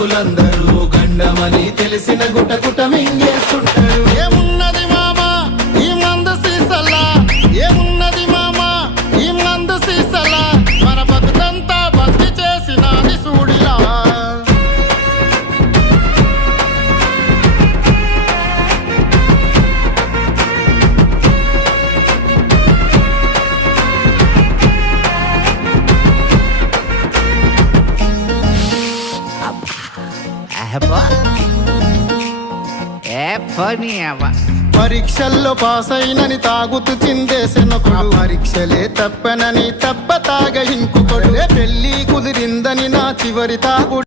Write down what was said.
యువకులందరూ గండమని తెలిసిన గుటగుట మింగేస్తుంటారు. ఏమున్నది మామా ఈ మందు సీసల్లా, ఏమున్నది మామా ఈ మందు సీసల్లా, మన బతుకంతా బంది చేసినది సూడిలా. పరీక్షల్లో పాస్ అయినని తాగుతూ చిందేసెనొకడు, పరీక్షలే తప్పనని తప్ప తాగ ఇంకొకడు, పెళ్లి కుదిరిందని నా చివరి తాగుడు